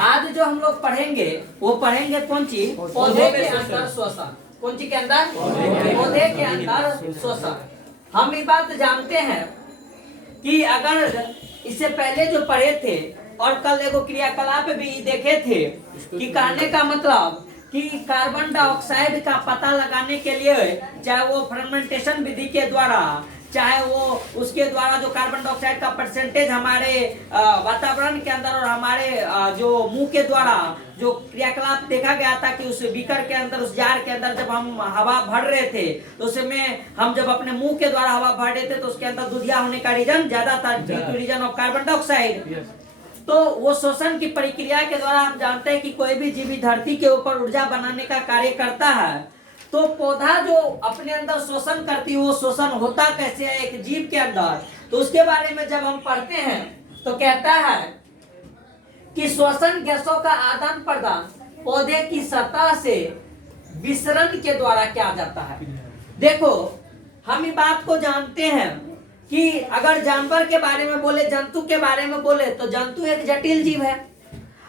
आज जो हम लोग पढ़ेंगे वो पढ़ेंगे कौन चीज? पौधे के अंदर श्वसन। कौन चीज के अंदर? पौधे के अंदर श्वसन। हम ये बात जानते हैं कि अगर इससे पहले जो पढ़े थे और कल एगो क्रियाकलाप भी देखे थे कि कहने का मतलब कि कार्बन डाइऑक्साइड का पता लगाने के लिए चाहे वो फर्मेंटेशन विधि के द्वारा, चाहे वो उसके द्वारा जो कार्बन डाइऑक्साइड का परसेंटेज हमारे वातावरण के अंदर और हमारे जो मुंह के द्वारा जो क्रियाकलाप देखा गया था कि उस बीकर के अंदर, उस जार के अंदर जब हम हवा भर रहे थे तो उसमें हम जब अपने मुंह के द्वारा हवा भर रहे थे तो उसके अंदर दूधिया होने का रीजन ज्यादा था, रीजन ऑफ कार्बन डाइऑक्साइड। तो वो श्वसन की प्रक्रिया के द्वारा हम जानते हैं कि कोई भी जीवी धरती के ऊपर ऊर्जा बनाने का कार्य करता है। तो पौधा जो अपने अंदर श्वसन करती है वो श्वसन होता कैसे है एक जीव के अंदर, तो उसके बारे में जब हम पढ़ते हैं तो कहता है कि श्वसन गैसों का आदान प्रदान पौधे की सतह से विसरण के द्वारा किया जाता है। देखो हम ये बात को जानते हैं कि अगर जानवर के बारे में बोले, जंतु के बारे में बोले तो जंतु एक जटिल जीव है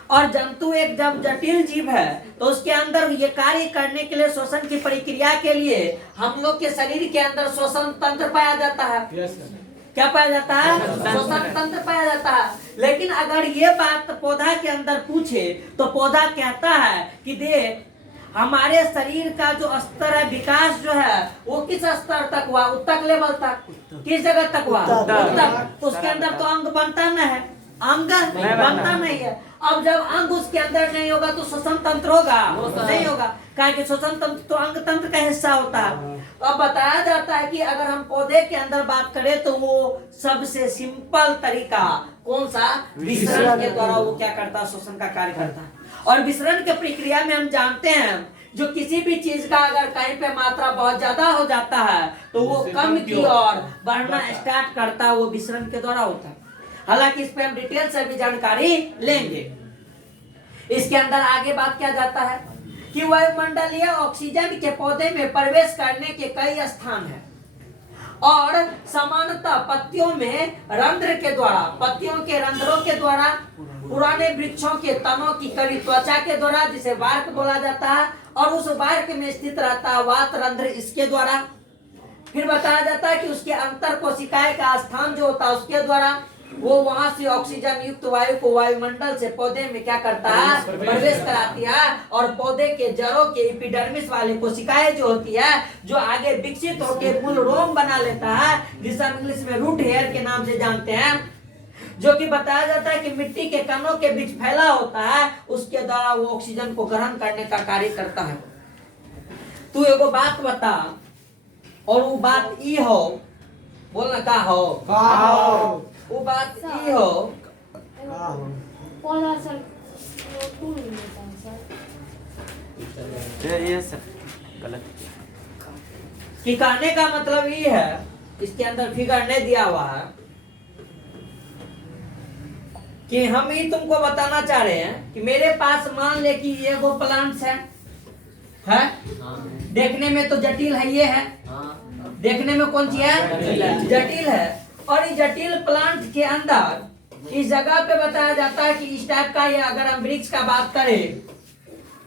और जंतु एक जब जटिल जीव है तो उसके अंदर ये कार्य करने के लिए, श्वसन की प्रक्रिया के लिए हम लोग के शरीर के अंदर श्वसन तंत्र पाया जाता है। क्या पाया जाता है? श्वसन तंत्र पाया जाता है। लेकिन अगर ये बात पौधा के अंदर पूछे तो पौधा कहता है कि देख हमारे शरीर का जो स्तर है, विकास जो है वो किस स्तर तक हुआ? उत्तक लेवल तक। किस जगह तक हुआ? उत्तक। तो उसके अंदर तो अंग बनता न है, अंग बनता नहीं है। अब जब अंग उसके अंदर नहीं होगा तो श्वसन तंत्र होगा? नहीं होगा, क्योंकि श्वसन तंत्र तो अंग तंत्र का हिस्सा होता है। तो अब बताया जाता है कि अगर हम पौधे के अंदर बात करें तो वो सबसे सिंपल तरीका कौन सा? विसरण के द्वारा वो क्या करता है? श्वसन का कार्य करता है। और विसरण के प्रक्रिया में हम जानते हैं जो किसी भी चीज का अगर कहीं पे मात्रा बहुत ज्यादा हो जाता है तो वो कम की ओर बढ़ना स्टार्ट करता है, वो विसरण के द्वारा होता है। हालांकि इस पे हम डिटेल से भी जानकारी लेंगे। इसके अंदर आगे बात किया जाता है कि वायुमंडलीय ऑक्सीजन के पौधे में प्रवेश करने के कई स्थान हैं और सामान्यतः पत्तियों में रंध्र के द्वारा, पत्तियों के रंध्रों के द्वारा, पुराने वृक्षों के तनों की कड़ी त्वचा के द्वारा जिसे वार्क बोला जाता है और उस वार्क में स्थित रहता है वात रंध्र, इसके द्वारा। फिर बताया जाता है कि उसके अंतर कोशिकाएं का स्थान जो होता है उसके द्वारा वो वहां से ऑक्सीजन युक्त वायु को वायुमंडल से पौधे में क्या करता है? प्रवेश कराती है। और पौधे के जड़ों के एपिडर्मिस वाले कोशिकाएं जो होती है जो आगे विकसित होकर मूल रोम बना लेता है, जिसे हम इंग्लिश में रूट हेयर के नाम से जानते हैं, जो कि बताया जाता है कि मिट्टी के कणों के बीच फैला होता है, उसके द्वारा वो ऑक्सीजन को ग्रहण करने का कार्य करता है। तू एगो बात बता और वो बात ई हो, बोलना का हो? वो बात ई हो ये सब गलत कि कहने का मतलब ये है, इसके अंदर फिगर नहीं दिया हुआ है कि हम ही तुमको बताना चाह रहे हैं कि मेरे पास मान ले कि ये वो प्लांट्स है? देखने में तो जटिल है, ये है देखने में कौन सी है? जटिल है। और इस जटिल प्लांट के अंदर इस जगह पे बताया जाता है कि इस टाइप का, ये अगर हम वृक्ष का बात करें,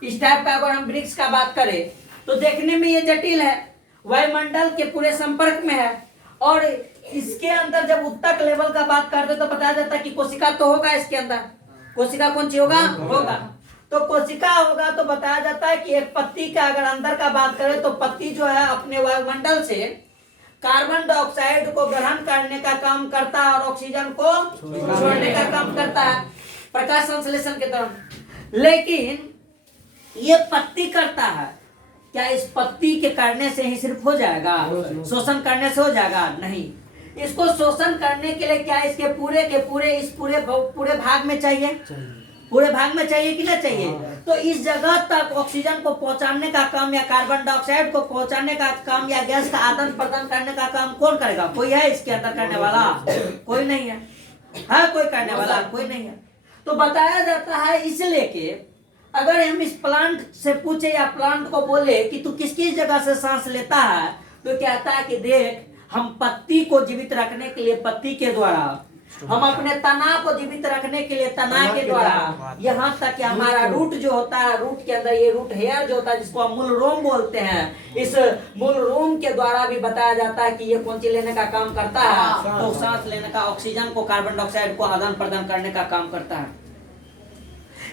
इस टाइप का अगर हम वृक्ष का बात करें तो देखने में ये जटिल है, वायुमंडल के पूरे संपर्क में है। और इसके अंदर जब उत्तक लेवल का बात करते तो बताया जाता है कि कोशिका तो होगा इसके अंदर। कोशिका कौन सी होगा? होगा। तो कोशिका होगा तो बताया जाता है कि एक पत्ती का अगर अंदर का बात करें तो पत्ती जो है अपने वायुमंडल से कार्बन डाइऑक्साइड को ग्रहण करने का काम करता है और ऑक्सीजन को छोड़ने का काम करता है प्रकाश संश्लेषण के दौरान। लेकिन ये पत्ती करता है, क्या इस पत्ती के करने से ही सिर्फ हो जाएगा? शोषण करने से हो जाएगा? नहीं। इसको शोषण करने के लिए क्या इसके पूरे के पूरे इस पूरे भाग में चाहिए? पूरे भाग में चाहिए कि ना चाहिए? तो इस जगह तक ऑक्सीजन को पहुंचाने का काम या कार्बन डाइऑक्साइड को पहुंचाने का काम या गैस का आदान प्रदान करने का काम कौन करेगा? कोई है इसके अंदर करने वाला? कोई नहीं है। कोई करने वाला कोई नहीं है। तो बताया जाता है इसलिए कि अगर हम इस प्लांट से पूछे या प्लांट को बोले कि तू किस किस जगह से सांस लेता है तो कहता है कि देख हम पत्ती को जीवित रखने के लिए पत्ती के द्वारा हम अपने तना को जीवित रखने के लिए तना के द्वारा यहाँ तक कि हमारा रूट जो होता है, रूट के अंदर ये रूट हेयर जो होता है जिसको हम मूल रोम बोलते हैं, इस मूल रोम के द्वारा भी बताया जाता है कि ये कौन सी लेने का काम करता है, तो सांस लेने का, ऑक्सीजन को, कार्बन डाइऑक्साइड को आदान प्रदान करने का काम करता है।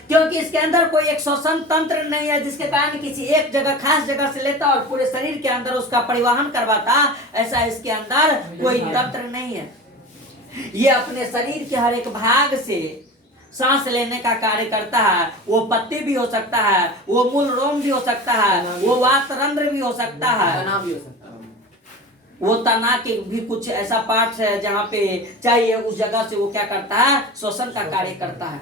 क्योंकि इसके अंदर कोई एक श्वसन तंत्र नहीं है जिसके कारण किसी एक जगह, खास जगह से लेता और पूरे शरीर के अंदर उसका परिवहन करवाता, ऐसा इसके अंदर कोई तंत्र नहीं है। ये अपने शरीर के हर एक भाग से सांस लेने का कार्य करता है। वो पत्ती भी हो सकता है, वो मूल रोम भी हो सकता है, वो वातरंध्र भी हो सकता है, वो तना के भी कुछ ऐसा पार्ट है जहाँ पे चाहिए उस जगह से वो क्या करता है, श्वसन का कार्य करता है।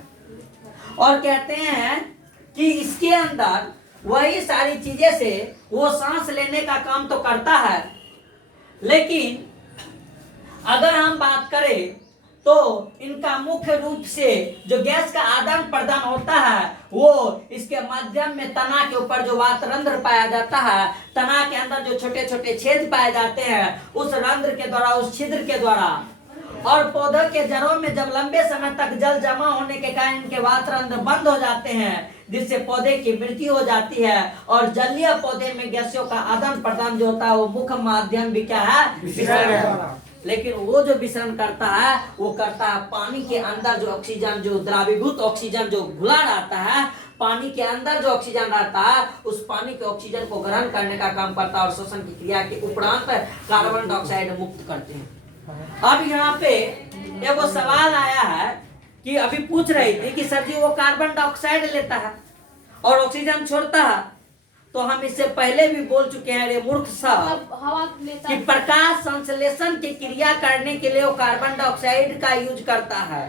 और कहते हैं कि इसके अंदर वही सारी चीजें से वो सांस लेने का काम तो करता है, लेकिन अगर हम बात करें तो इनका मुख्य रूप से जो गैस का आदान प्रदान होता है वो इसके माध्यम में तना के ऊपर जो वातरंध्र पाया जाता है, तना के अंदर जो छोटे छोटे छेद पाए जाते हैं, उस रंध्र के द्वारा, उस छिद्र के द्वारा, और पौधे के जड़ों में जब लंबे समय तक जल जमा होने के कारण इनके वातरंध्र बंद हो जाते हैं, जिससे पौधे की मृत्यु हो जाती है। और जलीय पौधे में गैसों का आदान प्रदान जो होता है वो मुख्य माध्यम भी क्या है, लेकिन वो जो विसरण करता है वो करता है पानी के अंदर जो ऑक्सीजन, जो द्रवीभूत ऑक्सीजन जो घुला रहता है, पानी के अंदर जो ऑक्सीजन रहता है उस पानी के ऑक्सीजन को ग्रहण करने का काम करता है और श्वसन की क्रिया के उपरांत कार्बन डाइऑक्साइड मुक्त करते हैं। अब यहाँ पे एगो सवाल आया है कि अभी पूछ रही थी कि सर जी वो कार्बन डाइऑक्साइड लेता है और ऑक्सीजन छोड़ता है, तो हम इससे पहले भी बोल चुके हैं रे मूर्ख साहब कि प्रकाश संश्लेषण की क्रिया करने के लिए वो कार्बन डाइऑक्साइड का यूज करता है।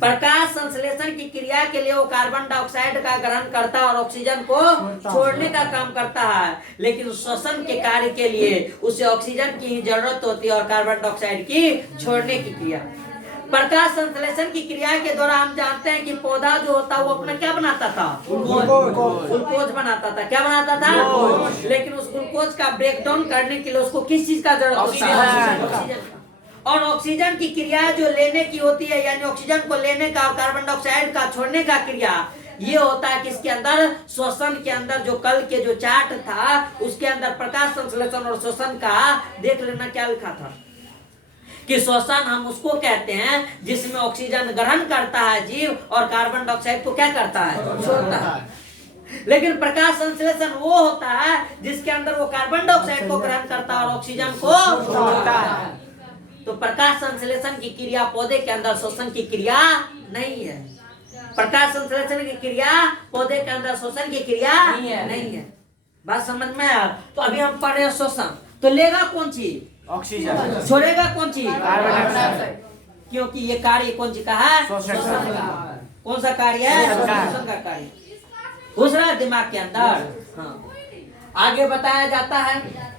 प्रकाश संश्लेषण की क्रिया के लिए वो कार्बन डाइऑक्साइड का ग्रहण करता है और ऑक्सीजन को छोड़ने का काम करता है, लेकिन श्वसन के कार्य के लिए उसे ऑक्सीजन की जरूरत होती है और कार्बन डाइऑक्साइड की छोड़ने की क्रिया। प्रकाश संश्लेषण की क्रिया के द्वारा हम जानते हैं कि पौधा जो होता है वो अपना क्या बनाता था, ग्लूकोज बनाता था। क्या बनाता था? लेकिन उस ग्लूकोज का ब्रेक डाउन करने के लिए उसको किस चीज का जरूरत होता है? ऑक्सीजन। और ऑक्सीजन की क्रिया जो लेने की होती है, यानी ऑक्सीजन को लेने का और कार्बन डाइऑक्साइड का छोड़ने का क्रिया, ये होता है किसके अंदर? श्वसन के अंदर। जो कल के जो चार्ट था उसके अंदर प्रकाश संश्लेषण और श्वसन का देख लेना क्या लिखा था कि श्वसन हम उसको कहते हैं जिसमें ऑक्सीजन ग्रहण करता है जीव और कार्बन डाइऑक्साइड को क्या करता है? छोड़ता है। लेकिन प्रकाश संश्लेषण वो होता है जिसके अंदर वो कार्बन डाइऑक्साइड को ग्रहण करता है और ऑक्सीजन को छोड़ता है। तो प्रकाश संश्लेषण की क्रिया पौधे के अंदर, श्वसन की क्रिया नहीं है। प्रकाश संश्लेषण की क्रिया पौधे के अंदर, श्वसन की क्रिया नहीं है। बात समझ में आया? तो अभी हम पढ़ रहे हैं श्वसन, तो लेगा कौन चीज? ऑक्सीजन। छोड़ेगा कौन चीज? Carbon dioxide. क्योंकि ये कार्य कौन सी का है? श्वसन का। कौन सा कार्य है? श्वसन का कार्य। घुस रहा है दिमाग के अंदर। हाँ। आगे बताया जाता है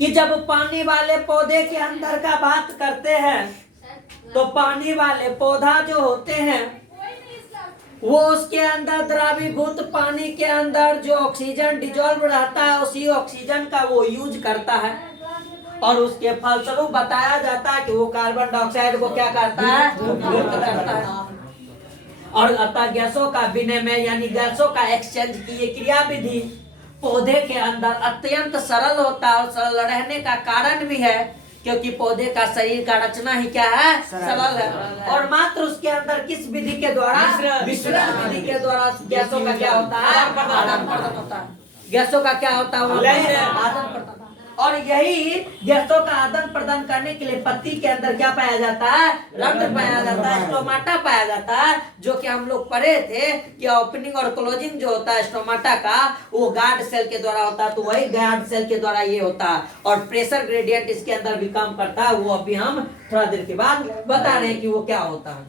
कि जब पानी वाले पौधे के अंदर का बात करते हैं तो पानी वाले पौधा जो होते हैं वो उसके अंदर द्रवीभूत पानी के अंदर जो ऑक्सीजन डिजोल्व रहता है उसी ऑक्सीजन का वो यूज करता है और उसके फलस्वरूप बताया जाता है कि वो कार्बन डाइऑक्साइड को क्या करता है? मुक्त करता है। और अतः गैसों का विनिमय यानी गैसों का एक्सचेंज की ये क्रिया विधि पौधे के अंदर अत्यंत सरल होता है और सरल रहने का कारण भी है क्योंकि पौधे का शरीर का रचना ही क्या है? सरल है। और मात्र उसके अंदर किस विधि के द्वारा? मिश्रण विधि के द्वारा गैसों का क्या होता है? आदान प्रदान होता है। गैसों का क्या होता है? आदान प्रदान। और यही गैसों का आदान प्रदान करने के लिए पत्ती के अंदर क्या पाया जाता है? रंध्र पाया जाता है, स्टोमाटा पाया जाता है, जो कि हम लोग पढ़े थे कि ओपनिंग और क्लोजिंग जो होता है स्टोमाटा का वो गार्ड सेल के द्वारा होता है, तो वही गार्ड सेल के द्वारा ये होता है। और प्रेशर ग्रेडियंट इसके अंदर भी काम करता है, वो अभी हम थोड़ा देर के बाद बता रहे हैं कि वो क्या होता है।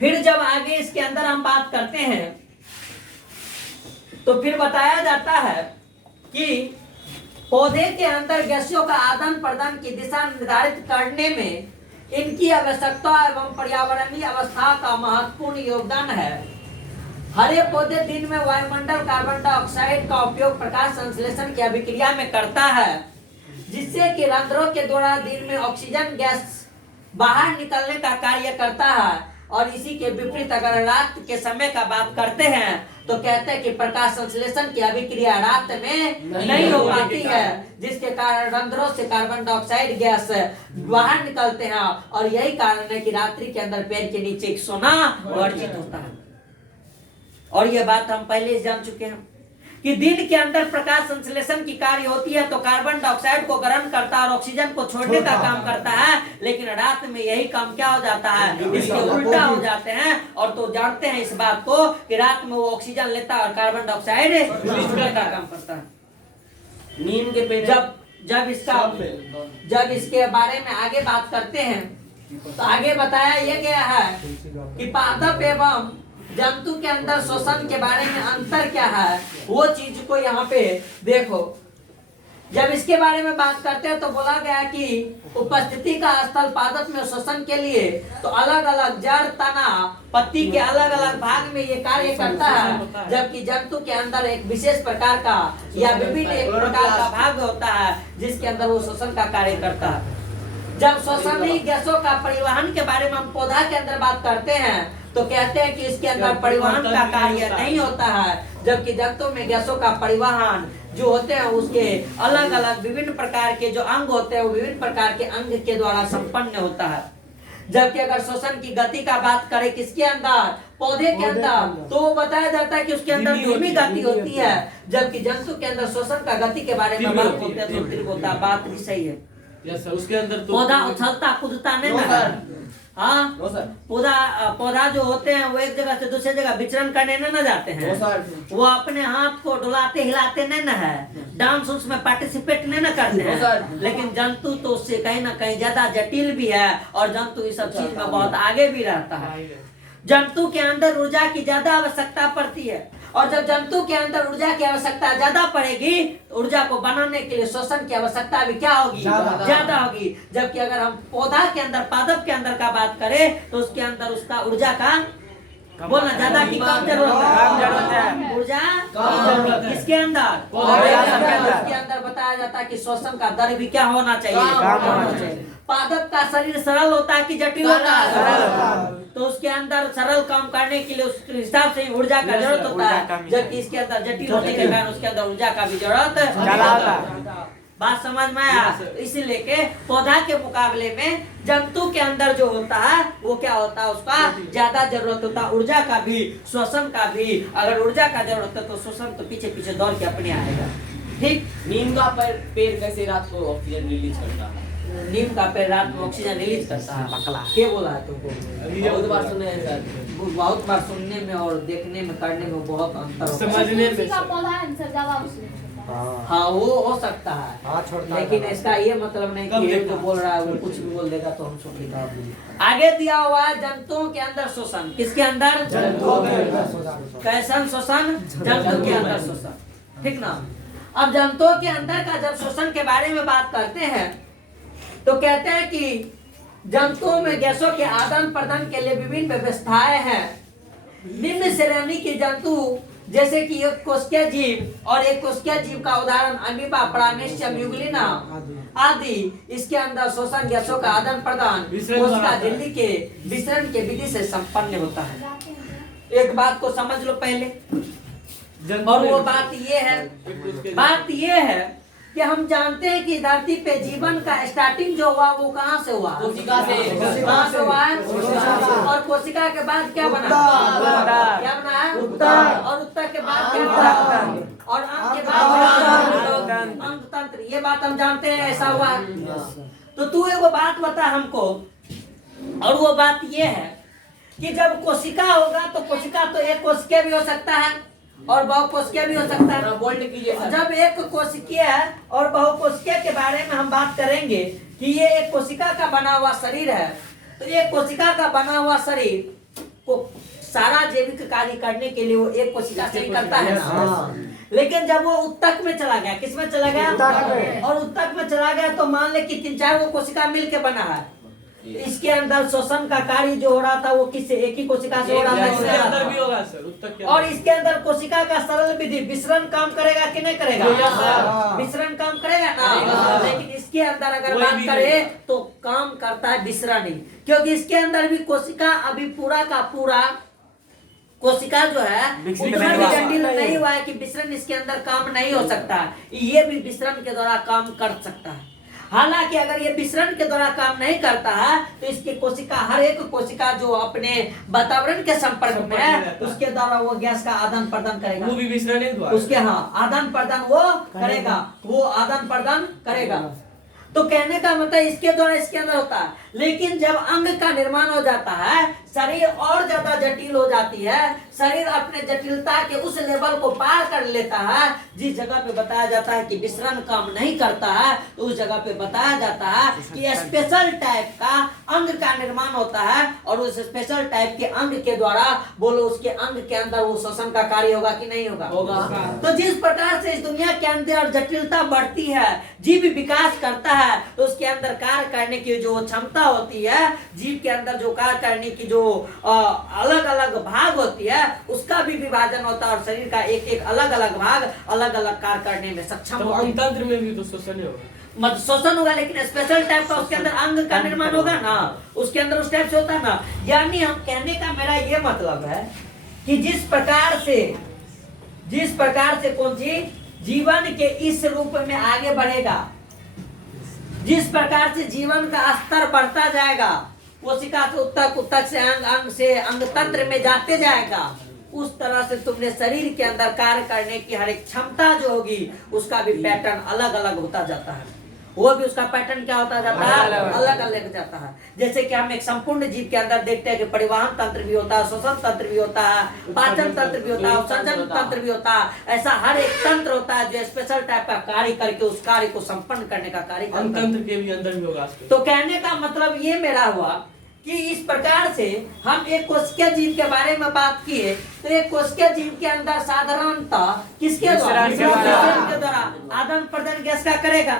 फिर जब आगे इसके अंदर हम बात करते हैं तो फिर बताया जाता है कि पौधे के अंदर गैसों का आदान प्रदान की दिशा निर्धारित करने में इनकी आवश्यकता एवं पर्यावरणीय अवस्था का महत्वपूर्ण योगदान है। हरे पौधे दिन में वायुमंडल कार्बन डाइऑक्साइड का उपयोग प्रकाश संश्लेषण की अभिक्रिया में करता है, जिससे कि रंध्रों के द्वारा दिन में ऑक्सीजन गैस बाहर निकलने का कार्य करता है। और इसी के विपरीत अगर रात के समय का बात करते हैं तो कहते हैं कि प्रकाश संश्लेषण की अभिक्रिया रात में नहीं हो पाती है, जिसके कारण रंध्रों से कार्बन डाइऑक्साइड गैस बाहर निकलते हैं। और यही कारण है कि रात्रि के अंदर पैर के नीचे सोना वर्जित होता है। और यह बात हम पहले ही जान चुके हैं कि दिन के अंदर प्रकाश संश्लेषण की कार्य होती है तो कार्बन डाइऑक्साइड को ग्रहण करता है और ऑक्सीजन को छोड़ने का काम करता है। लेकिन रात में यही काम क्या हो जाता है, इसके उल्टा हो जाते हैं। और तो जानते हैं इस बात को कि रात में वो ऑक्सीजन लेता है और कार्बन डाइऑक्साइड छोड़ने का काम करता है। नीम के पेड़ जब इसके बारे में आगे बात करते हैं तो आगे बताया यह गया है कि पादप एवं जंतु के अंदर श्वसन के बारे में अंतर क्या है, वो चीज को यहाँ पे देखो। जब इसके बारे में बात करते हैं तो बोला गया कि उपस्थिति का स्थल पादप में श्वसन के लिए तो अलग अलग जड़, तना, पत्ती के अलग अलग भाग में ये कार्य करता है। जबकि जंतु के अंदर एक विशेष प्रकार का या विभिन्न एक प्रकार का भाग होता है जिसके अंदर वो श्वसन का कार्य करता है। जब श्वसनीय गैसों का परिवहन के बारे में हम पौधा के अंदर बात करते हैं तो कहते हैं कि इसके अंदर परिवहन का कार्य नहीं होता है। जबकि जंतु में गैसों का परिवहन जो होते हैं उसके अलग अलग विभिन्न प्रकार के जो अंग होते हैं वो विभिन्न प्रकार के अंग के द्वारा संपन्न होता है। जबकि अगर श्वसन की गति का बात करें किसके अंदर, पौधे के अंदर, तो बताया जाता है कि उसके अंदर धीमी गति होती है। जबकि जंतु के अंदर श्वसन का गति के बारे में बात होती है तो तीव्र होता है। बात भी सही है। उसके अंदर तो पौधा उछलता कूदता नहीं ना, हाँ पौधा जो होते हैं वो एक जगह से दूसरी जगह विचरण करने न जाते हैं, वो अपने हाथ को डुलाते हिलाते नहीं न है, डांस उसमें पार्टिसिपेट नहीं न करते हैं। लेकिन जंतु तो उससे कहीं ना कहीं ज्यादा जटिल भी है और जंतु इस सब चीज में बहुत आगे भी रहता है। जंतु के अंदर ऊर्जा की ज्यादा आवश्यकता पड़ती है और जब जंतु के अंदर ऊर्जा की आवश्यकता ज्यादा पड़ेगी तो ऊर्जा को बनाने के लिए श्वसन की आवश्यकता भी क्या होगी, ज्यादा होगी। जबकि अगर हम पौधा के अंदर, पादप के अंदर का बात करें तो उसके अंदर उसका ऊर्जा का बोलना ज्यादा की कम जरूरत है, ऊर्जा इसके अंदर उसके अंदर बताया जाता है कि श्वसन का दर भी क्या होना चाहिए। पादप का शरीर सरल होता है कि जटिल होता है, तो उसके अंदर सरल काम करने के लिए उस हिसाब से ऊर्जा का जरूरत होता है। जबकि इसके अंदर जटिल होने के कारण उसके अंदर ऊर्जा का भी जरूरत। बात समझ में आया? इसीलिए के पौधा के मुकाबले में जंतु के अंदर जो होता है वो क्या होता है, उसका ज्यादा जरूरत होता है ऊर्जा का भी, श्वसन का भी। अगर ऊर्जा का जरूरत है तो श्वसन तो पीछे पीछे दौड़ के अपने आएगा। ठीक। नीम का पेड़ कैसे रात को ऑक्सीजन रिलीज करता है? नीम का पेड़ रात में ऑक्सीजन रिलीज करता है। क्या बोला है तुमको? बहुत बार सुने हैं सर, बहुत बार सुनने में और देखने में करने में बहुत अंतर होता है। समझने में हाँ वो हो सकता है, लेकिन इसका ये मतलब नहीं कि एक जो बोल रहा है वो कुछ भी बोल देगा तो हम सुन लेंगे। आगे दिया हुआ है जंतुओं के अंदर श्वसन, किसके अंदर? कैसन श्वसन? जंतु के अंदर श्वसन। ठीक ना। अब जंतुओं के अंदर का जब श्वसन के बारे में बात करते हैं तो कहते हैं कि जंतुओं में गैसों के आदान प्रदान के लिए विभिन्न व्यवस्थाएं हैं। निम्न श्रेणी के जंतु जैसे कि एक कोशिकीय जीव और एक कोशिकीय जीव का उदाहरण अमीबा, प्राणेशियम, यूग्लिना आदि, इसके अंदर श्वसन गैसों का आदान प्रदान कोशिका झिल्ली के विसरण के विधि से संपन्न होता है। एक बात को समझ लो पहले, और वो बात ये है कि हम जानते हैं कि धरती पे जीवन का स्टार्टिंग जो हुआ वो कहाँ से हुआ? कोशिका से। कहाँ से हुआ है? और कोशिका के बाद क्या बना? क्या बना है? और उत्तर के बाद क्या बना? और अंग के बाद अंग तंत्र। ये बात हम जानते हैं ऐसा हुआ है। तो तू एक बात बता हमको, और वो बात ये है कि जब कोशिका होगा तो कोशिका तो एक कोशिकीय भी हो सकता है और बहुकोशिकीय भी हो सकता है। बोल्ड कीजिए सर। जब एक कोशिकीय और बहुकोशिकीय के बारे में हम बात करेंगे कि ये एक कोशिका का बना हुआ शरीर है, तो एक कोशिका का बना हुआ शरीर को सारा जैविक कार्य करने के लिए वो एक कोशिका से ही करता है ना। लेकिन जब वो उत्तक में चला गया, किस में चला गया? और उत्तक में चला गया तो मान ले कि 3-4 वो कोशिका मिल के बना है। इसके अंदर श्वसन का कार्य जो हो रहा था वो किससे, एक ही कोशिका से हो रहा था, इसके अंदर भी होगा सर, उत्तक के और अंदर। इसके अंदर कोशिका का सरल विधि विसरण काम करेगा कि नहीं करेगा? विसरण काम करेगा ना। लेकिन इसके अंदर अगर कोई बात भी करें तो काम करता है विसरण ही, क्योंकि इसके अंदर भी कोशिका अभी पूरा का पूरा कोशिका जो है उतना भी जटिल नहीं हुआ है कि विसरण इसके अंदर काम नहीं हो सकता। ये भी विसरण के द्वारा काम कर सकता है। हालांकि अगर ये विसरण के द्वारा काम नहीं करता है तो इसकी कोशिका, हर एक कोशिका जो अपने वातावरण के संपर्क में है उसके द्वारा वो गैस का आदान प्रदान करेगा। वो भी विसरण ही द्वारा। उसके आदान प्रदान वो करेगा, वो आदान प्रदान करेगा। तो कहने का मतलब इसके द्वारा इसके अंदर होता है। लेकिन जब अंग का निर्माण हो जाता है, शरीर और ज्यादा जटिल हो जाती है, शरीर अपने जटिलता के उस लेवल को पार कर लेता है जिस जगह पे बताया जाता है कि विसरण काम नहीं करता है, तो उस जगह पे बताया जाता है कि स्पेशल टाइप का अंग का निर्माण होता है और उस स्पेशल टाइप के अंग के द्वारा बोलो उसके अंग के अंदर वो श्वसन का कार्य होगा कि नहीं होगा? होगा। तो जिस प्रकार से इस दुनिया के अंदर जटिलता बढ़ती है, जीव विकास करता है, तो उसके अंदर कार्य करने की जो क्षमता होती है, जीव के अंदर जो कार्य करने की जो अलग अलग भाग होती है उसका भी विभाजन होता है और शरीर का एक एक अलग अलग भाग अलग अलग कार्य करने में सक्षम तो होता है। अंतंत्र में भी तो श्वसन ही होगा। मतलब शोषण होगा, लेकिन स्पेशल टाइप का उसके अंदर अंग का निर्माण होगा ना, उसके अंदर उस टाइप से होता है ना। यानी हम कहने का मेरा ये मतलब है कि जिस प्रकार से कौन सी जीवन के इस रूप में आगे बढ़ेगा, जिस प्रकार से जीवन का स्तर बढ़ता जाएगा, कोशिका से उत्तक, उत्तक से अंग, अंग से अंग तंत्र में जाते जाएगा, उस तरह से तुमने शरीर के अंदर कार्य करने की हर एक क्षमता जो होगी उसका भी पैटर्न अलग अलग होता जाता है। वो भी उसका पैटर्न क्या होता जाता है? अलग अलग जाता है। जैसे कि हम एक संपूर्ण जीव के अंदर देखते हैं कि परिवहन तंत्र भी होता है, श्वसन तंत्र भी होता है, पाचन तंत्र भी होता है, उत्सर्जन तंत्र भी होता है। ऐसा हर एक तंत्र होता है जो स्पेशल टाइप का कार्य करके उस कार्य को संपन्न करने का कार्य करता है। अंतंत्र के भी अंदर भी होगा। तो कहने का मतलब ये मेरा हुआ कि इस प्रकार से हम एक कोशिकीय जीव के बारे में बात किए, तो एक कोशिकीय जीव के अंदर साधारणतः किसके द्वारा आदान प्रदान गैस का करेगा।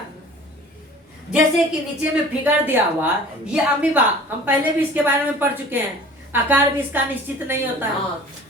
जैसे कि नीचे में फिगर दिया हुआ ये अमीबा, हम पहले भी इसके बारे में पढ़ चुके हैं। आकार भी इसका निश्चित नहीं होता है,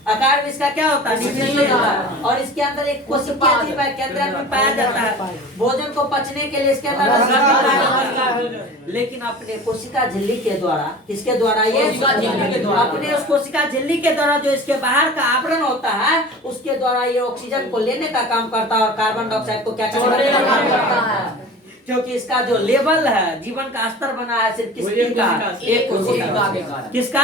आकार भी इसका क्या होता है? निश्चित नहीं होता है। और इसके अंदर एक कोशिकीय जीव है, केंद्र में पाया जाता है, भोजन को पचने के लिए इसके अंदर रस पाया जाता है। लेकिन अपने कोशिका झिल्ली के द्वारा, किसके द्वारा? ये अपने उस कोशिका झिल्ली के द्वारा जो इसके बाहर का आवरण होता है उसके द्वारा ये ऑक्सीजन को लेने का काम करता है और कार्बन डाइऑक्साइड को क्या करता है? क्योंकि इसका जो लेवल है, जीवन का स्तर बना है सिर्फ किसका? एक कोशिका का। किसका?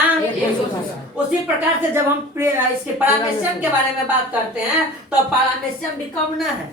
उसी प्रकार से जब हम इसके पैरामेशियम के बारे में बात करते हैं तो पैरामेशियम भी कम न है,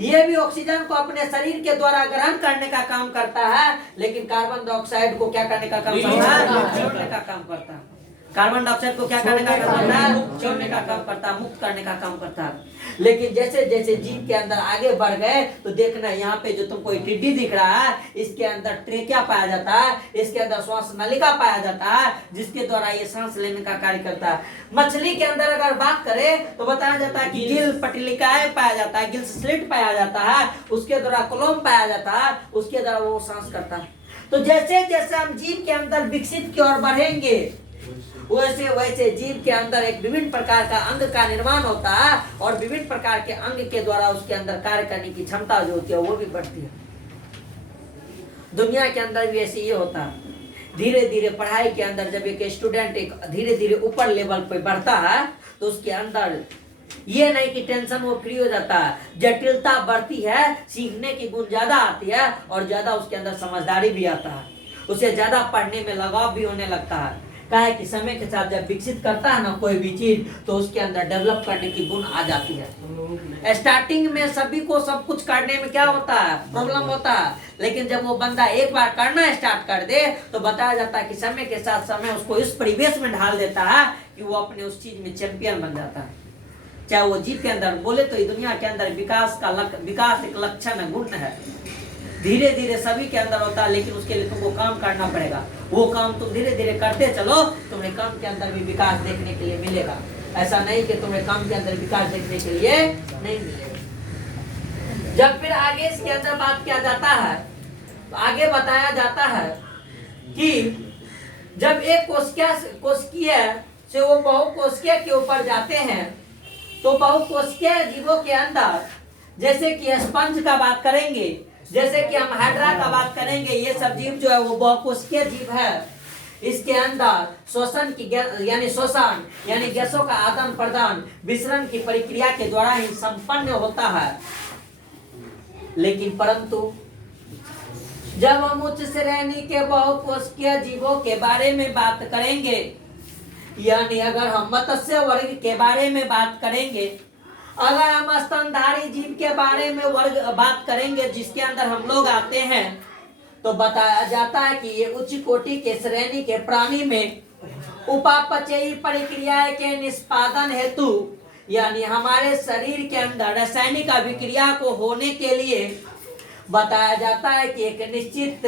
ये भी ऑक्सीजन को अपने शरीर के द्वारा ग्रहण करने का काम करता है, लेकिन कार्बन डाइऑक्साइड को क्या करने का काम करता है? छोड़ने का काम करता है। कार्बन डाइऑक्साइड को क्या करने का काम करता है? छोड़ने का काम करता है, मुक्त करने का काम करता है। लेकिन जैसे जैसे जीव के अंदर आगे बढ़ गए तो देखना यहाँ पे जो तुमको टिड्डी दिख रहा है, इसके अंदर ट्रेकिया पाया जाता है, इसके अंदर श्वास नलिका पाया जाता है जिसके द्वारा ये सांस लेने का कार्य करता है। मछली के अंदर अगर बात करें तो बताया जाता है कि गिल पटलिकाएं पाया जाता है, गिल स्लिट पाया जाता है, उसके द्वारा कोलोम पाया जाता है, उसके द्वारा वो सांस करता है। तो जैसे जैसे हम जीव के अंदर विकसित की ओर बढ़ेंगे वैसे वैसे जीव के अंदर एक विभिन्न प्रकार का अंग का निर्माण होता है और विभिन्न प्रकार के अंग के द्वारा उसके अंदर कार्य करने की क्षमता जो होती है वो भी बढ़ती है। दुनिया के अंदर भी ऐसे ही होता है। धीरे धीरे पढ़ाई के अंदर जब एक स्टूडेंट एक धीरे धीरे ऊपर लेवल पे बढ़ता है तो उसके अंदर ये नहीं कि टेंशन वो फ्री हो जाता है, जटिलता बढ़ती है, सीखने की गुण ज्यादा आती है और ज्यादा उसके अंदर समझदारी भी आता है, उसे ज्यादा पढ़ने में लगाव भी होने लगता है। क्या है कि समय के साथ जब विकसित करता है ना कोई भी चीज तो उसके अंदर डेवलप करने की गुण आ जाती है। स्टार्टिंग में सभी को सब कुछ करने में क्या होता है? प्रॉब्लम होता है, लेकिन जब वो बंदा एक बार करना स्टार्ट कर दे तो बताया जाता है कि समय के साथ समय उसको इस परिवेश में ढाल देता है कि वो अपने उस चीज में चैंपियन बन जाता है। चाहे वो जीव के अंदर बोले तो दुनिया के अंदर विकास एक लक्षण है, गुण है, धीरे धीरे सभी के अंदर होता है, लेकिन उसके लिए तुमको काम करना पड़ेगा। वो काम तुम धीरे धीरे करते चलो, तुम्हें काम के अंदर भी विकास देखने के लिए मिलेगा। ऐसा नहीं कि तुम्हें काम के अंदर विकास देखने के लिए नहीं मिलेगा। जब फिर आगे इसके अंदर बात किया जाता है तो आगे बताया जाता है कि जब एक कोशिकीय से वो बहुकोशिकीय के ऊपर जाते हैं तो बहुकोशिकीय जीवों के अंदर जैसे कि स्पंज का बात करेंगे, जैसे कि हम हाइड्रा का बात करेंगे, ये सब जीव जो है वो बहुकोशिकीय जीव है। इसके अंदर शोषण यानी गैसों का आदान प्रदान विसरण की प्रक्रिया के द्वारा ही संपन्न होता है। लेकिन परंतु जब हम उच्च श्रेणी के बहुकोशिकीय जीवों के बारे में बात करेंगे, यानी अगर हम मत्स्य वर्ग के बारे में बात करेंगे, अगर हम स्तनधारी जीव के बारे में बात करेंगे जिसके अंदर हम लोग आते हैं, तो बताया जाता है कि ये उच्च कोटि के श्रेणी के प्राणी में उपापचयी प्रक्रिया के निष्पादन हेतु यानी हमारे शरीर के अंदर रासायनिक अभिक्रिया को होने के लिए बताया जाता है कि एक निश्चित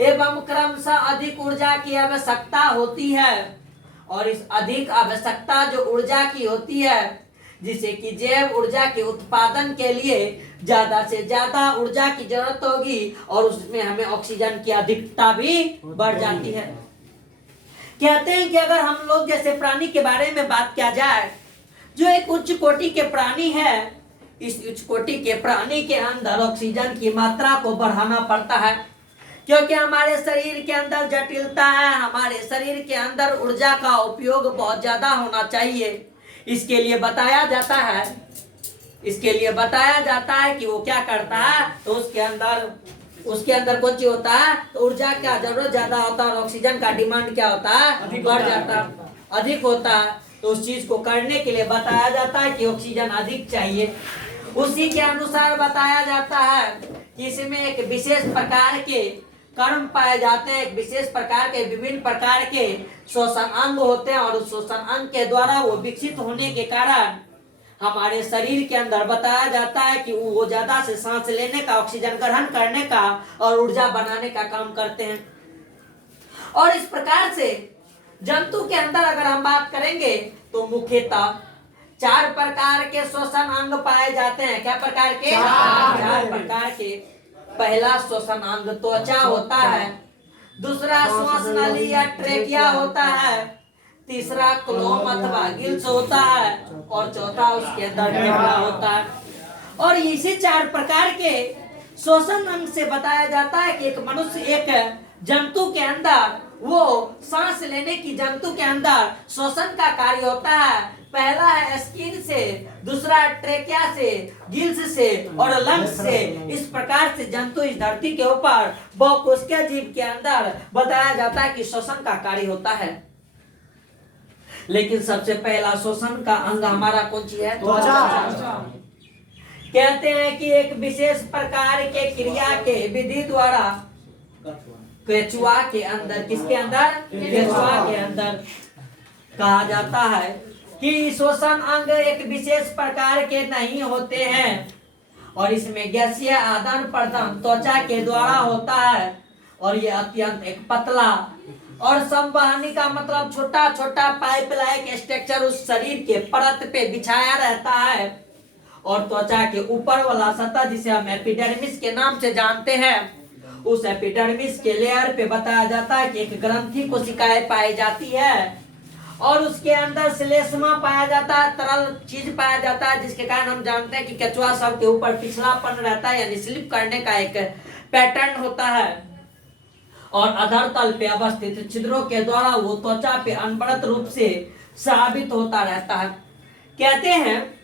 एवं क्रमशः अधिक ऊर्जा की आवश्यकता होती है। और इस अधिक आवश्यकता जो ऊर्जा की होती है, जिसे कि जैव ऊर्जा के उत्पादन के लिए ज्यादा से ज्यादा ऊर्जा की जरूरत होगी और उसमें हमें ऑक्सीजन की अधिकता भी बढ़ जाती है। कहते हैं कि अगर हम लोग जैसे प्राणी के बारे में बात किया जाए, जो एक उच्च कोटि के प्राणी है, इस उच्च कोटि के प्राणी के अंदर ऑक्सीजन की मात्रा को बढ़ाना पड़ता है, क्योंकि हमारे शरीर के अंदर जटिलता है, हमारे शरीर के अंदर ऊर्जा का उपयोग बहुत ज्यादा होना चाहिए। इसके लिए बताया जाता है कि वो क्या करता है, तो उसके अंदर कौन चीज होता है, तो ऊर्जा का जरूरत ज्यादा होता है और ऑक्सीजन का डिमांड क्या होता है, बढ़ जाता है, अधिक होता है। तो उस चीज को करने के लिए बताया जाता है कि ऑक्सीजन अधिक चाहिए। उसी के अनुसार बताया जाता है कि इसमें एक विशेष प्रकार के कर्म पाए जाते हैं, एक विशेष प्रकार के विभिन्न प्रकार के श्वसन अंग होते हैं और उस श्वसन अंग के द्वारा वो विकसित होने के कारण हमारे शरीर के अंदर बताया जाता है कि वो ज्यादा से सांस लेने का, ऑक्सीजन ग्रहण करने का और ऊर्जा बनाने का काम करते हैं। और इस प्रकार से जंतु के अंदर अगर हम बात करेंगे तो मुख्यतः 4 प्रकार के श्वसन अंग पाए जाते हैं। क्या प्रकार के? 4 प्रकार के। पहला श्वसन अंग त्वचा होता है, दूसरा श्वास नली या ट्रेकिया होता है, तीसरा क्लोम अथवा गिल्स होता है और चौथा उसके अंदर फेफड़ा होता है। और इसी 4 प्रकार के श्वसन अंग से बताया जाता है कि एक जंतु के अंदर वो सांस लेने की जंतु के अंदर श्वसन का कार्य होता है। पहला है स्किन से, दूसरा ट्रेकिया से, गिल्स से और लंग्स से। इस प्रकार से जंतु इस धरती के ऊपर बहुकोशिकीय जीव के अंदर बताया जाता है कि श्वसन का कार्य होता है। लेकिन सबसे पहला श्वसन का अंग हमारा कौन सी है? त्वचा। कहते हैं कि एक विशेष प्रकार के क्रिया के विधि द्वारा केचुआ के अंदर, किसके अंदर? केचुआ के अंदर कहा जाता है कि श्वसन अंग एक विशेष प्रकार के नहीं होते हैं और इसमें गैसीय आदान प्रदान त्वचा के द्वारा होता है और ये अत्यंत एक पतला और संवहनी का मतलब छोटा छोटा पाइप लाइक स्ट्रक्चर उस शरीर के परत पे बिछाया रहता है। और त्वचा के ऊपर वाला सतह जिसे हम एपिडर्मिस के नाम से जानते हैं, उस एपिडर्मिस के लेयर पे बताया जाता है कि एक ग्रंथि कोशिकाएं पाई जाती है और उसके अंदर श्लेष्मा पाया जाता है, तरल चीज पाया जाता है, जिसके कारण हम जानते हैं कि केचुआ सब के ऊपर पिछलापन रहता है, यानी स्लिप करने का एक पैटर्न होता है। और अधर तल पे अवस्थित छिद्रों के द्वारा वो त्वचा पे अनवरत रूप से साबित होता रहता है। कहते हैं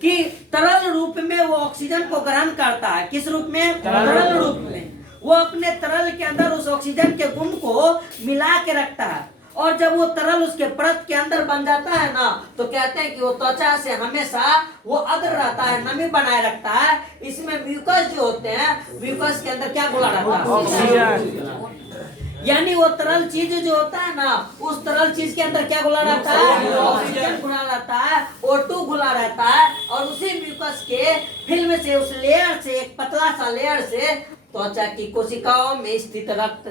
कि तरल रूप में वो ऑक्सीजन को ग्रहण करता है। किस रूप में? तरल रूप में। वो अपने तरल के अंदर उस ऑक्सीजन के गुण को मिला के रखता है और जब वो तरल उसके परत के अंदर बन जाता है ना, तो कहते हैं कि वो त्वचा से हमेशा वो अग्र रहता है, नमी बनाए रखता है। इसमें म्यूकस जो होते हैं, म्यूकस के अंदर क्या घुला रहता है? ऑक्सीजन। यानी वो तरल चीज जो होता है ना, उस तरल चीज के अंदर क्या घुला रहता है? ऑक्सीजन घुला रहता है, O2 घुला रहता है और उसी म्यूकस के फिल्म से, उस लेयर से, एक पतला सा लेयर से त्वचा की कोशिकाओं में स्थित रक्त,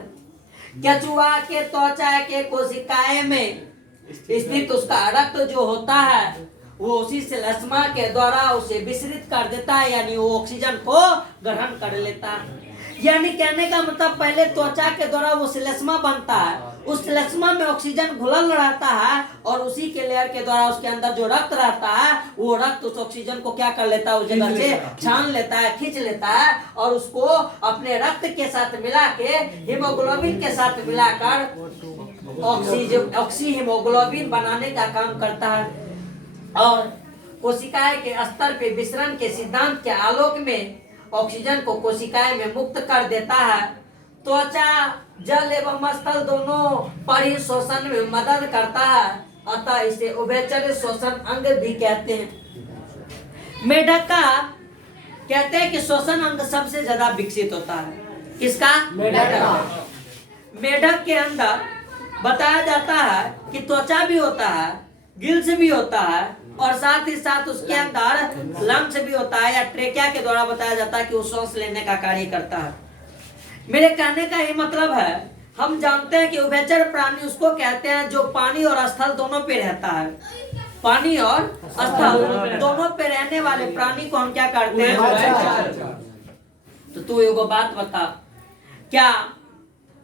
केचुआ के त्वचा के कोशिकाएं में स्थित उसका रक्त जो होता है वो उसी श्लेष्मा के द्वारा उसे विसरित कर देता है, यानी वो ऑक्सीजन को ग्रहण कर लेता है। यानी कहने का मतलब पहले त्वचा के द्वारा वो श्लेष्मा बनता है, उस श्लेष्मा में ऑक्सीजन घुलल रहता है और उसी के लेयर के द्वारा उसके अंदर जो रक्त रहता है वो रक्त उस ऑक्सीजन को क्या कर लेता है, उस जगह से छान लेता है, खींच लेता है और उसको अपने रक्त के साथ मिला के हीमोग्लोबिन के साथ मिलाकर ऑक्सी हीमोग्लोबिन बनाने का काम करता है। और कोशिकाएं के स्तर पे विसरण के सिद्धांत के आलोक में ऑक्सीजन को कोशिकाएं में मुक्त कर देता है। त्वचा जल एवं स्थल दोनों परिशोषण में मदद करता है, अतः इसे उभयचर श्वसन अंग भी कहते हैं। मेढक का कहते हैं कि श्वसन अंग सबसे ज्यादा विकसित होता है। किसका? मेढक का। मेढक के अंदर बताया जाता है कि त्वचा भी होता है, गिल्स भी होता है और साथ ही साथ उसके अंदर लंग्स भी होता है, या ट्रेकिया के द्वारा बताया जाता है कि वो सांस लेने का कार्य करता है। मेरे कहने का ये मतलब है, हम जानते हैं कि उभयचर प्राणी उसको कहते हैं जो पानी और स्थल दोनों पे रहता है। पानी और स्थल दोनों पे रहने वाले प्राणी को हम क्या करते हैं? तो तू एगो बात बता, क्या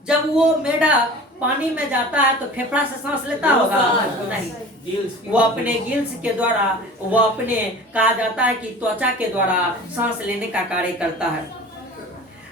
जब वो मेढक पानी में जाता है तो फेफड़ा से सांस लेता होगा? नहीं, वो अपने गिल्स के द्वारा, वो अपने कहा जाता है कि त्वचा के द्वारा सांस लेने का कार्य करता है।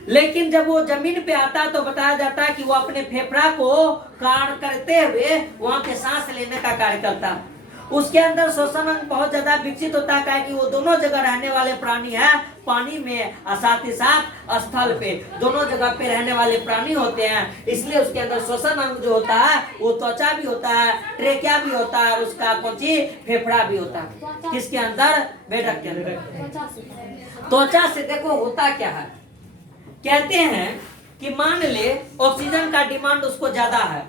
लेकिन जब वो जमीन पे आता है तो बताया जाता है कि वो अपने फेफड़ा को कार्य करते हुए वहां पे सांस लेने का कार्य करता है। उसके अंदर श्वसन अंग बहुत ज्यादा विकसित होता है कि वो दोनों जगह रहने वाले प्राणी है, पानी में और साथ ही साथ स्थल पे दोनों जगह पे रहने वाले प्राणी होते हैं। इसलिए उसके अंदर श्वसन अंग जो होता है वो त्वचा भी होता है, ट्रेकिया भी होता है, उसका कौची फेफड़ा भी होता है। किसके अंदर? मेढक के अंदर। त्वचा से देखो होता क्या है, कहते हैं कि मान ले ऑक्सीजन का डिमांड उसको ज्यादा है,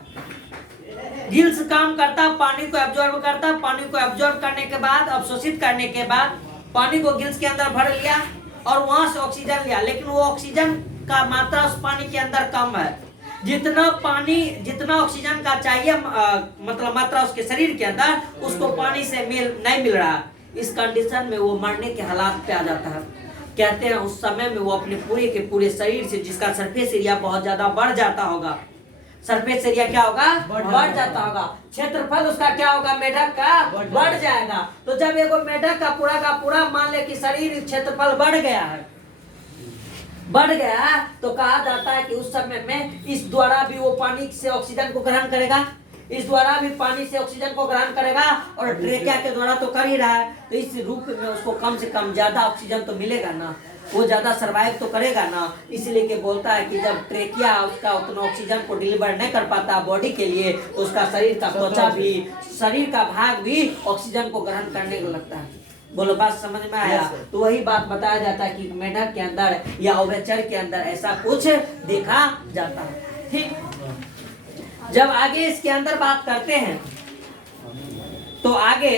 गिल्स काम करता, पानी को एब्जॉर्ब करता, पानी को एब्जॉर्ब करने के बाद, अवशोषित करने के बाद पानी को गिल्स के अंदर भर लिया और वहां से ऑक्सीजन लिया, लेकिन वो ऑक्सीजन का मात्रा उस पानी के अंदर कम है। जितना ऑक्सीजन का चाहिए मतलब मात्रा उसके शरीर के अंदर, उसको पानी से नहीं मिल रहा। इस कंडीशन में वो मरने के हालात पे आ जाता है। कहते हैं उस समय में वो अपने पूरे के पूरे शरीर से, जिसका सरफेस एरिया बहुत ज्यादा बढ़ जाता होगा, सरफेस एरिया क्या होगा? बढ़ जाता होगा। क्षेत्रफल उसका क्या होगा? मेढक का बढ़ जाएगा। तो जब एगो मेढक का पूरा मान ले कि शरीर क्षेत्रफल बढ़ गया तो कहा जाता है कि उस समय में इस द्वारा भी वो पानी से ऑक्सीजन को ग्रहण करेगा, इस द्वारा भी पानी से ऑक्सीजन को ग्रहण करेगा और ट्रेकिया के द्वारा तो कर ही रहा है। तो इस रूप में उसको कम से कम ज्यादा ऑक्सीजन तो मिलेगा ना, वो ज्यादा सर्वाइव तो करेगा ना। इसलिए के बोलता है कि जब ट्रेकिया उसका उतना ऑक्सीजन को डिलीवर नहीं कर पाता बॉडी के लिए, तो उसका शरीर का त्वचा भी, शरीर का भाग भी ऑक्सीजन को ग्रहण करने को लगता है। बोलो बात समझ में आया? तो वही बात बताया जाता है कि मेढक के अंदर या उभयचर के अंदर ऐसा कुछ देखा जाता है। ठीक, जब आगे इसके अंदर बात करते हैं तो आगे